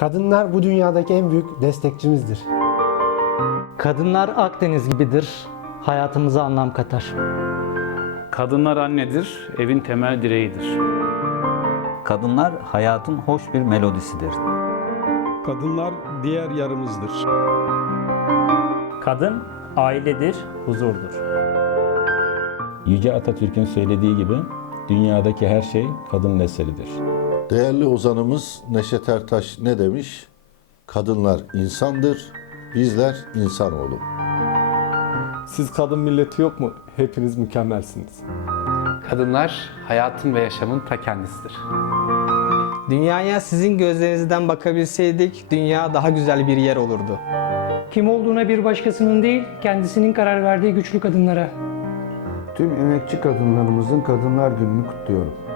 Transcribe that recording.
Kadınlar bu dünyadaki en büyük destekçimizdir. Kadınlar Akdeniz gibidir, hayatımıza anlam katar. Kadınlar annedir, evin temel direğidir. Kadınlar hayatın hoş bir melodisidir. Kadınlar diğer yarımızdır. Kadın ailedir, huzurdur. Yüce Atatürk'ün söylediği gibi dünyadaki her şey kadın eseridir. Değerli ozanımız Neşet Ertaş ne demiş? Kadınlar insandır, bizler insanoğlu. Siz kadın milleti yok mu? Hepiniz mükemmelsiniz. Kadınlar hayatın ve yaşamın ta kendisidir. Dünyaya sizin gözlerinizden bakabilseydik dünya daha güzel bir yer olurdu. Kim olduğuna bir başkasının değil, kendisinin karar verdiği güçlü kadınlara. Tüm emekçi kadınlarımızın Kadınlar Günü'nü kutluyorum.